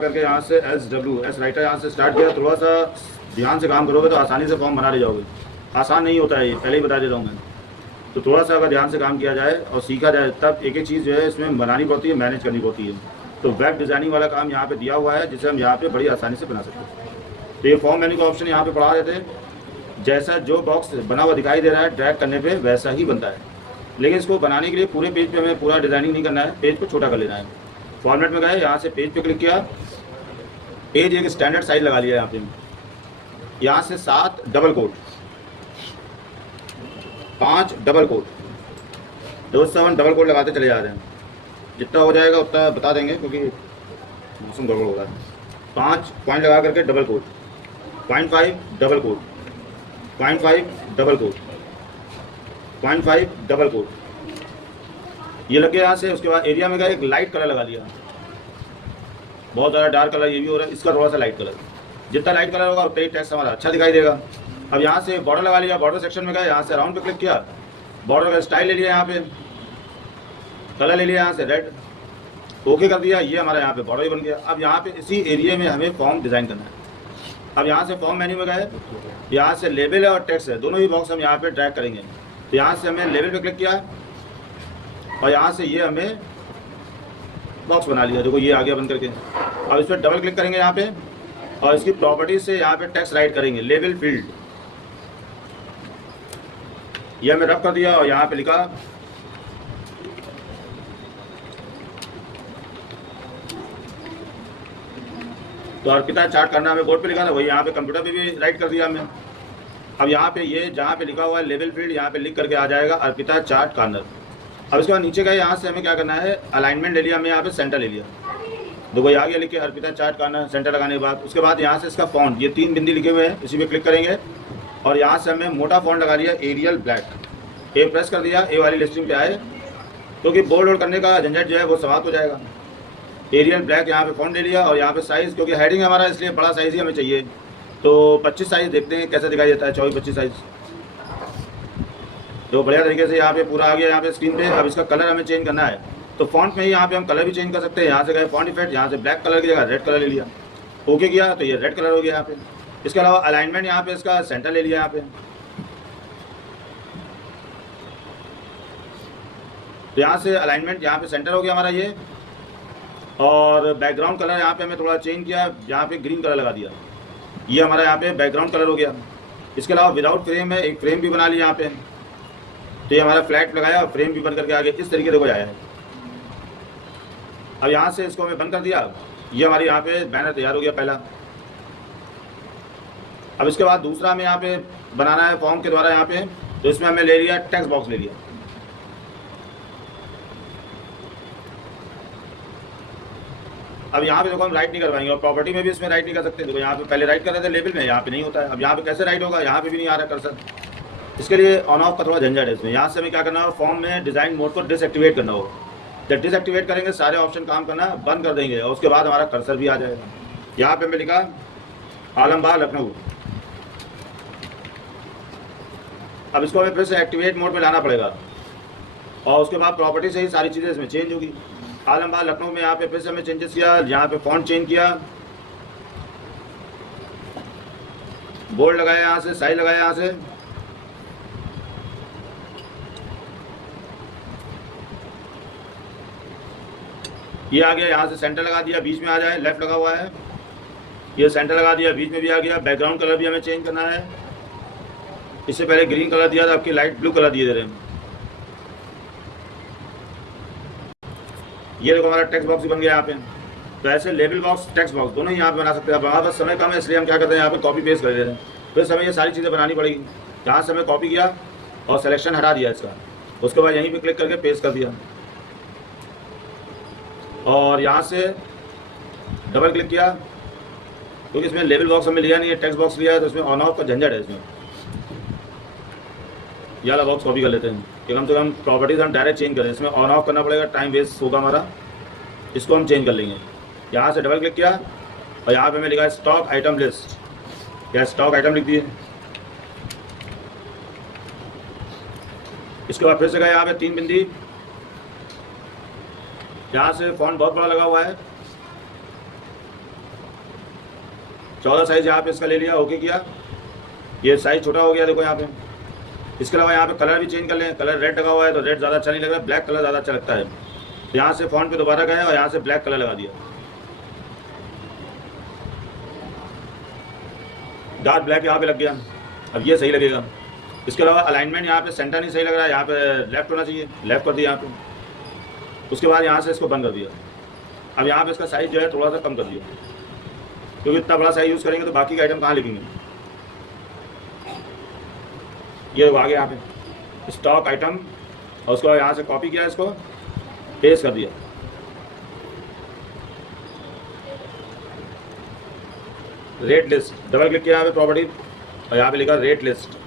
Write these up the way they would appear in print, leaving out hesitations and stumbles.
करके यहाँ से एस राइटर यहाँ से स्टार्ट किया। थोड़ा सा ध्यान से काम करोगे तो आसानी से फॉर्म बना ले जाओगे। आसान नहीं होता है ये, पहले ही बता दे रहा हूँ मैं। तो थोड़ा सा अगर ध्यान से काम किया जाए और सीखा जाए तब एक एक चीज़ जो है इसमें बनानी पड़ती है, मैनेज करनी पड़ती है। तो वेब डिज़ाइनिंग वाला काम यहाँ पे दिया हुआ है जिसे हम यहाँ पे बड़ी आसानी से बना सकते हैं। तो ये फॉर्म मेन्यू का ऑप्शन यहाँ पे बढ़ा देते हैं। जैसा जो बॉक्स बना हुआ दिखाई दे रहा है ड्रैग करने पर वैसा ही बनता है, लेकिन इसको बनाने के लिए पूरे पेज पे हमें पूरा डिज़ाइनिंग नहीं करना है, पेज को छोटा कर लेना है। फॉर्मेट में गए, यहाँ से पेज पे क्लिक किया, पेज एक स्टैंडर्ड साइज लगा लिया। यहाँ पे यहाँ से 7 double quote, 5 double quote, 7 double quote लगाते चले जा रहे हैं। जितना हो जाएगा उतना बता देंगे क्योंकि मौसम गड़बड़ हो रहा है। 5 पॉइंट लगा करके double quote, 0.5 double quote, 0.5 double quote, 0.5 double quote, ये लग गया यहाँ से। उसके बाद एरिया में गया, एक लाइट कलर लगा लिया। बहुत ज़्यादा डार्क कलर ये भी हो रहा है, इसका थोड़ा सा लाइट कलर। जितना लाइट कलर होगा उतना ही टेक्स्ट हमारा अच्छा दिखाई देगा। अब यहाँ से बॉर्डर लगा लिया, बॉर्डर सेक्शन में गए, यहाँ से राउंड पे क्लिक किया, बॉर्डर का स्टाइल ले लिया, यहाँ पे कलर ले लिया, यहाँ से रेड, ओके कर दिया। ये हमारा यहाँ पे बॉर्डर ही बन गया। अब यहाँ पे इसी एरिया में हमें फॉर्म डिज़ाइन करना है। अब यहाँ से फॉर्म मेन्यू में गए, यहाँ से लेबल है और टेक्स्ट है, दोनों ही बॉक्स हम यहाँ पे ड्रैग करेंगे। तो यहाँ से हमने लेबल पे क्लिक किया और यहाँ से ये हमें बॉक्स बना लिया। देखो ये आ गया बन करके। अब इस पर डबल क्लिक करेंगे यहाँ पे और इसकी प्रॉपर्टीज से यहाँ पे टेक्स्ट राइट करेंगे, लेबल फील्ड, ये हमें रब कर दिया और यहाँ पे लिखा तो अर्पिता चार्ट करना हमें बोर्ड पे लिखा था, वही यहाँ पे कंप्यूटर पे भी राइट कर दिया हमने। अब यहाँ पे ये जहाँ पे लिखा हुआ है लेबल फील्ड, यहाँ पे लिख करके आ जाएगा अर्पिता चार्ट कॉर्नर। अब इसके बाद नीचे गए, यहाँ से हमें क्या करना है, अलाइनमेंट ले लिया, हमने यहाँ पे सेंटर ले लिया। देखो ये आ गया लिख के अर्पिता चार्ट कॉर्नर, सेंटर लगाने के बाद उसके बाद यहाँ से इसका फॉन्ट, ये 3 बिंदी लिखे हुए हैं, इसी पे क्लिक करेंगे और यहाँ से हमने मोटा फॉन्ट लगा लिया एरियल ब्लैक। ए प्रेस कर दिया, ए वाली लिस्टिंग पे आए क्योंकि बोल्ड और करने का झंझट जो है वो समाप्त हो जाएगा। एरियल ब्लैक यहाँ पे फॉन्ट ले लिया और यहाँ पे साइज़, क्योंकि हेडिंग हमारा इसलिए बड़ा साइज़ ही हमें चाहिए, तो 25 साइज़ देखते हैं कैसे दिखाई देता है। 24-25 साइज़ तो बढ़िया तरीके से यहाँ पे पूरा आ गया यहाँ पे स्क्रीन पे। अब इसका कलर हमें चेंज करना है, तो फॉन्ट में ही यहाँ पे हम कलर भी चेंज कर सकते हैं। यहाँ से गए फॉन्ट इफेक्ट, यहाँ से ब्लैक कलर की जगह रेड कलर ले लिया, ओके किया तो ये रेड कलर हो गया यहाँ पे। इसके अलावा अलाइनमेंट यहाँ पे इसका सेंटर ले लिया यहाँ पे, तो यहाँ से अलाइनमेंट यहाँ पे सेंटर हो गया हमारा ये। और बैकग्राउंड कलर यहाँ पे हमें थोड़ा चेंज किया, यहाँ पे ग्रीन कलर लगा दिया, ये हमारा यहाँ पे बैकग्राउंड कलर हो गया। इसके अलावा विदाउट फ्रेम है, एक फ्रेम भी बना लिया यहाँ पे, तो ये हमारा फ्लैट लगाया और फ्रेम भी बन करके आ गया, इस तरीके से हो आया है। अब यहाँ से इसको हमें बंद कर दिया, ये हमारी यहाँ पे बैनर तैयार हो गया पहला। अब इसके बाद दूसरा हमें यहाँ पे बनाना है फॉर्म के द्वारा यहाँ पे, तो इसमें हमें ले लिया टेक्स्ट बॉक्स ले लिया। अब यहाँ पे देखो हम राइट नहीं कर पाएंगे और प्रॉपर्टी में भी इसमें राइट नहीं कर सकते। देखो यहाँ पे पहले राइट कर रहे थे लेबल में, यहाँ पे नहीं होता है। अब यहाँ पे कैसे राइट होगा, यहाँ पे भी नहीं आ रहा कर्सर। इसके लिए ऑन ऑफ का थोड़ा झंझट है इसमें। यहाँ से हमें क्या करना है, फॉर्म में डिज़ाइन मोड को डिसएक्टिवेट करना होगा। जब डिसएक्टिवेट करेंगे सारे ऑप्शन काम करना बंद कर देंगे और उसके बाद हमारा कर्सर भी आ जाएगा। यहाँ पे हमें लिखा आलमबाग लखनऊ। अब इसको हमें फिर से एक्टिवेट मोड में लाना पड़ेगा और उसके बाद प्रॉपर्टी से ही सारी चीज़ें इसमें चेंज होगी। आलमबाग लखनऊ में यहाँ पे फिर से हमें चेंजेस किया, यहाँ पे फॉन्ट चेंज किया, बोल्ड लगाया, यहाँ से साइज लगाया, यहाँ से ये आ गया। यहाँ से सेंटर लगा दिया, बीच में आ जाए, लेफ्ट लगा हुआ है, ये सेंटर लगा दिया, बीच में भी आ गया। बैकग्राउंड कलर भी हमें चेंज करना है, इससे पहले ग्रीन कलर दिया था, आपकी लाइट ब्लू कलर दिए दे रहे हैं। ये देखो हमारा टेक्स्ट बॉक्स भी बन गया यहाँ पे। तो ऐसे लेबल बॉक्स, टेक्स्ट बॉक्स दोनों ही यहाँ पे बना सकते हैं। अब हमारे पास समय कम है इसलिए हम क्या करते हैं, यहाँ पे कॉपी पेस्ट कर देते हैं। फिर समय ये सारी चीज़ें बनानी पड़ेगी। यहाँ से हमें कॉपी किया और सिलेक्शन हटा दिया इसका, उसके बाद यहीं पे क्लिक करके पेस्ट कर दिया और यहाँ से डबल क्लिक किया, क्योंकि इसमें लेबल बॉक्स हमें लिया नहीं है, टेक्स्ट बॉक्स लिया है, तो इसमें ऑन ऑफ का झंझट है। इसमें ये वाला बॉक्स कॉपी कर लेते हैं कि कम से कम प्रॉपर्टीज़ हम डायरेक्ट चेंज करें। इसमें ऑन ऑफ करना पड़ेगा, टाइम वेस्ट होगा हमारा, इसको हम चेंज कर लेंगे। यहाँ से डबल क्लिक किया और यहाँ पे हमें लिखा है स्टॉक आइटम लिस्ट, या स्टॉक आइटम लिख दिए। इसके बाद फिर से गए यहाँ पे 3 बिंदी, यहाँ से फॉन्ट बहुत बड़ा लगा हुआ है, 14 साइज यहाँ पे इसका ले लिया, ओके किया, ये साइज छोटा हो गया देखो यहाँ पे। इसके अलावा यहाँ पे कलर भी चेंज कर लें, कलर रेड लगा हुआ है तो रेड ज़्यादा अच्छा नहीं लग रहा है, ब्लैक कलर ज़्यादा अच्छा लगता है। तो यहाँ से फॉन्ट पे दोबारा गए और यहाँ से ब्लैक कलर लगा दिया, डार्क ब्लैक यहाँ पे लग गया, अब ये सही लगेगा। इसके अलावा अलाइनमेंट यहाँ पे सेंटर नहीं सही लग रहा है, यहाँ पे लेफ्ट होना चाहिए, लेफ्ट कर दिया यहाँ पे। उसके बाद यहाँ से इसको बंद कर दिया। अब यहाँ पे इसका साइज़ जो है थोड़ा सा कम कर दिया, क्योंकि इतना बड़ा साइज यूज़ करेंगे तो बाकी के आइटम कहाँ लिखेंगे। ये आ गया यहाँ पे स्टॉक आइटम, और उसको यहाँ से कॉपी किया, इसको पेस्ट कर दिया। रेट लिस्ट, डबल क्लिक किया यहाँ पे प्रॉपर्टी और यहाँ पे लिखा रेट लिस्ट।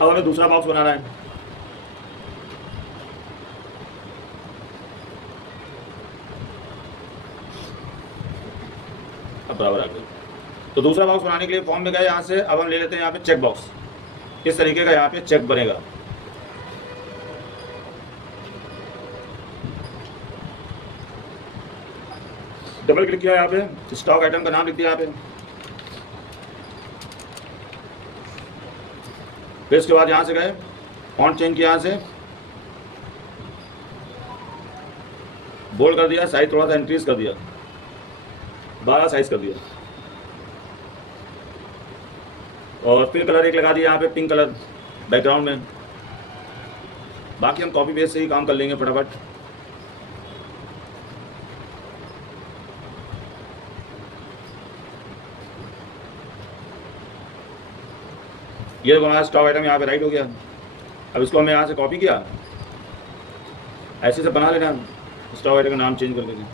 अब हमें दूसरा बॉक्स बनाना है। अब बराबर आ गया। तो दूसरा बॉक्स बनाने के लिए फॉर्म में गए यहाँ से, अब हम ले लेते हैं यहाँ पे चेक बॉक्स। इस तरीके का यहाँ पे चेक बनेगा। डबल क्लिक किया यहाँ पे, स्टॉक आइटम का नाम लिख दिया यहाँ पे। फिर इसके बाद यहाँ से गए, फॉन्ट चेंज किया, यहाँ से बोल्ड कर दिया, साइज थोड़ा सा इंक्रीज कर दिया, 12 साइज कर दिया। और फिर कलर एक लगा दिया यहाँ पे, पिंक कलर बैकग्राउंड में। बाकी हम कॉपी पेस्ट से ही काम कर लेंगे फटाफट। ये हमारा स्टॉक आइटम यहाँ पे राइट हो गया। अब इसको हमें यहाँ से कॉपी किया, ऐसे से बना लेना, स्टॉक आइटम का नाम चेंज कर देंगे।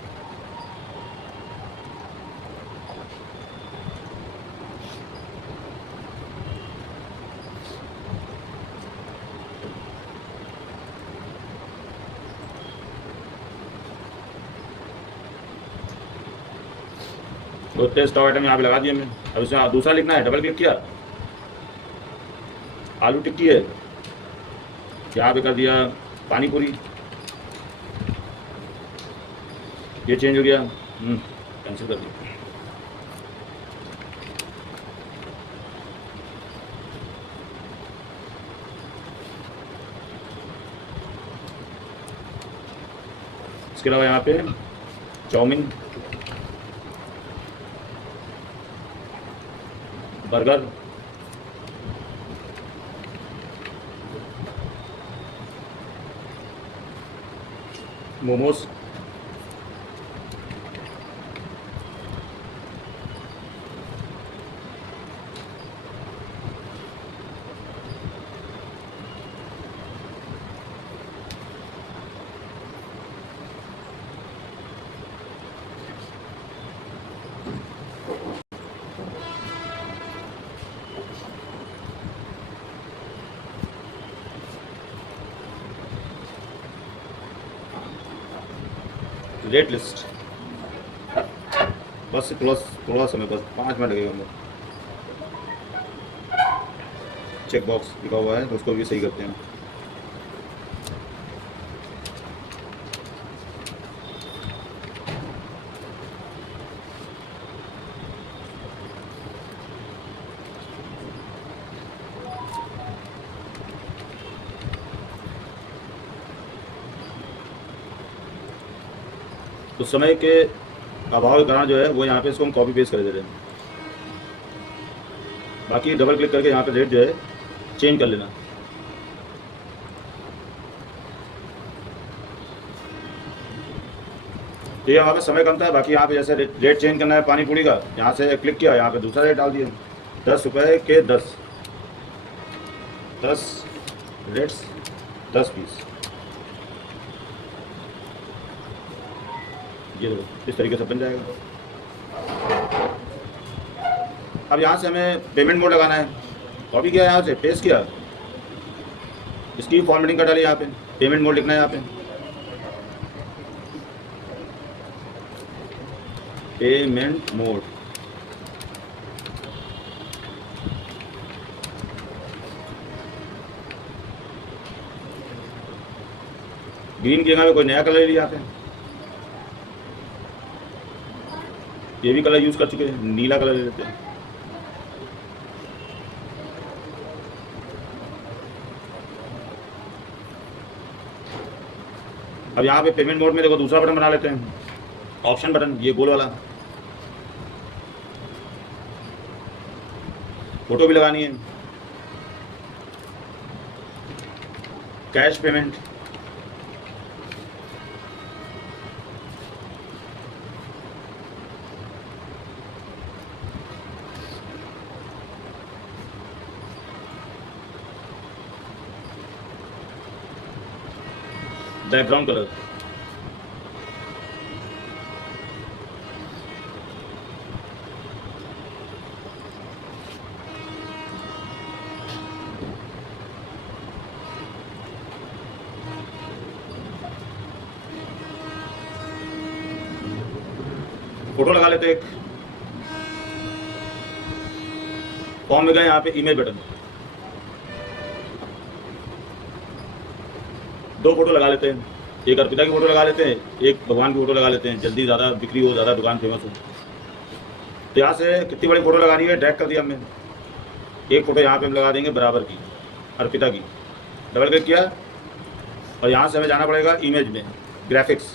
तो स्टॉक आइटम यहाँ पे लगा दिया हमने। अब इसमें दूसरा लिखना है, डबल क्लिक किया, आलू टिक्की है, यहाँ पे कर दिया पानी पूरी, ये चेंज हो गया, कैंसिल कर दिया। इसके अलावा यहाँ पे chowmein, burger, momos, rate list. बस थोड़ा समय, बस 5 मिनट लगेगा हमें। चेक बॉक्स लिखा हुआ है तो उसको भी सही करते हैं। तो समय के अभाव के कारण जो है वो यहाँ पे इसको हम कॉपी पेस्ट कर दे रहे हैं। बाकी डबल क्लिक करके यहाँ पे रेट जो है चेंज कर लेना। तो ये यहाँ पे समय कम था, बाकी यहाँ पे जैसे रेट चेंज करना है पानी पूरी का, यहाँ से क्लिक किया, यहाँ पे दूसरा रेट डाल दिया, 10 रुपये के 10 रेट्स 10 पीस। ये देखो इस तरीके से बन जाएगा। अब यहाँ से हमें पेमेंट मोड लगाना है, कॉपी किया, यहाँ से पेस्ट किया, इसकी फॉर्मेटिंग कर डाली, यहाँ पे पेमेंट मोड लिखना है, यहाँ पे पेमेंट मोड। ग्रीन की जगह पे कोई नया कलर ले लिया आपने, ये भी कलर यूज़ कर चुके हैं, नीला कलर ले लेते हैं। अब यहाँ पे पेमेंट मोड में देखो दूसरा बटन बना लेते हैं, ऑप्शन बटन, ये गोल वाला। फोटो भी लगानी है, cash payment, background colour, photo लगा लेते एक। फॉर्म में गए यहाँ पे इमेज बटन, 2 फोटो लगा लेते हैं, एक अर्पिता की फोटो लगा लेते हैं, एक भगवान की फोटो लगा लेते हैं, जल्दी ज़्यादा बिक्री हो, ज़्यादा दुकान फेमस हो। तो यहाँ से कितनी बड़ी फोटो लगानी है, ड्रैग कर दिया हमने, एक फोटो यहाँ पे हम लगा देंगे बराबर की, अर्पिता की, डबल क्लिक किया और यहाँ से हमें जाना पड़ेगा इमेज में, ग्राफिक्स,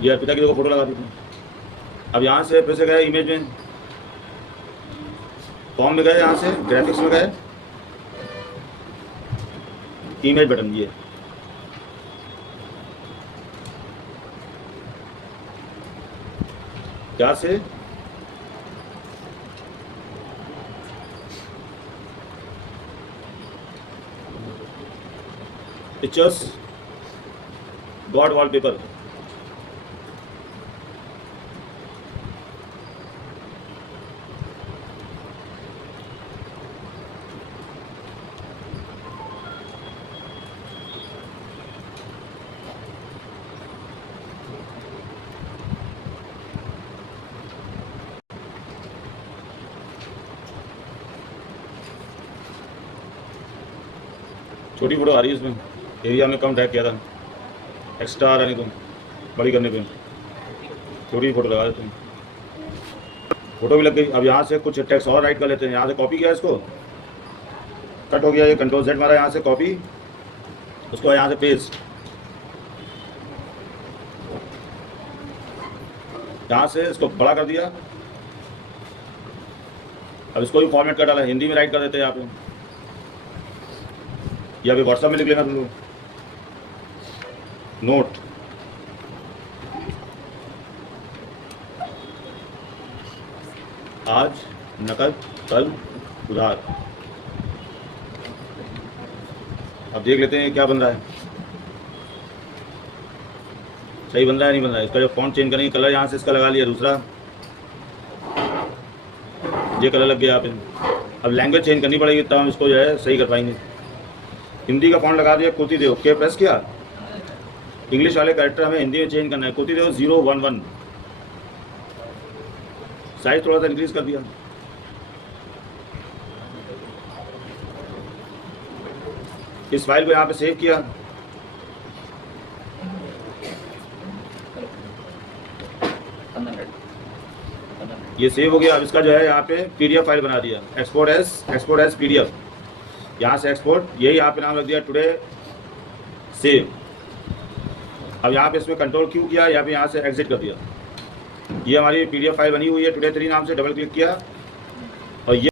ये अर्पिता की देखो फोटो लगा दी थी। अब यहाँ से फिर से गए इमेज में, फॉर्म में गए, यहाँ से ग्राफिक्स में गए, इमेज बटन, ये यहाँ से पिक्चर्स, गॉड वॉलपेपर, छोटी फोटो आ रही है इसमें, एरिया में कम ड्रैग किया था, एक्स्ट्रा आ रहा नहीं तो बड़ी करने पे छोटी फोटो लगा देते हैं। फोटो भी लग गई। अब यहाँ से कुछ टेक्स्ट और राइट कर लेते हैं, यहाँ से कॉपी किया इसको, कट हो गया, ये कंट्रोल Z मारा, यहाँ से कॉपी, उसको यहाँ से पेस्ट, यहाँ से इसको बड़ा कर दिया। अब इसको भी फॉर्मेट कर डाला, हिंदी में राइट कर देते हैं यहाँ पे, या फिर व्हाट्सएप में लिख लेना तुम लोग, नोट, आज नकद कल उधार। अब देख लेते हैं क्या बन रहा है, सही बन रहा है नहीं बन रहा है। इसका जो फॉन्ट चेंज करेंगे, कलर यहाँ से इसका लगा लिया दूसरा, ये कलर लग गया यहाँ पे। अब लैंग्वेज चेंज करनी पड़ेगी तब हम इसको जो है सही कर पाएंगे। हिंदी का फॉन्ट लगा दिया, कोती देव, के प्रेस किया, इंग्लिश वाले कैरेक्टर हमें हिंदी में चेंज करना है, कोती देव 011, साइज थोड़ा सा इंक्रीज कर दिया। इस फाइल को यहाँ पे सेव किया, ये सेव हो गया। अब इसका जो है यहाँ पे PDF फाइल बना दिया, एक्सपोर्ट एज PDF, यहाँ से एक्सपोर्ट, यही यहाँ पे नाम रख दिया टुडे सेव। अब यहाँ पे इसमें कंट्रोल Q किया, या फिर यहाँ से एग्जिट कर दिया। ये हमारी PDF फाइल बनी हुई है टुडे 3 नाम से, डबल क्लिक किया और ये